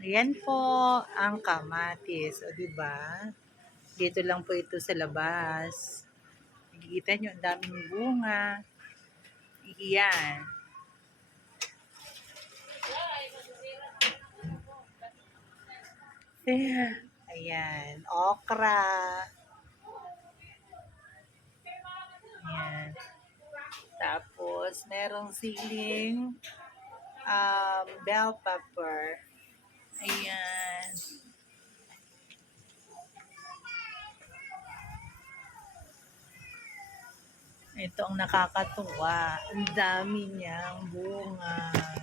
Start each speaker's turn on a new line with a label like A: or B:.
A: Ayan po ang kamatis. O, di ba? Dito lang po ito sa labas. Nakikita nyo, ang daming bunga. Iyan. Ayan. Okra. Ayan. Tapos, merong siling um, bell pepper. Ayan. Ito ang nakakatuwa. Ang dami niyang bunga.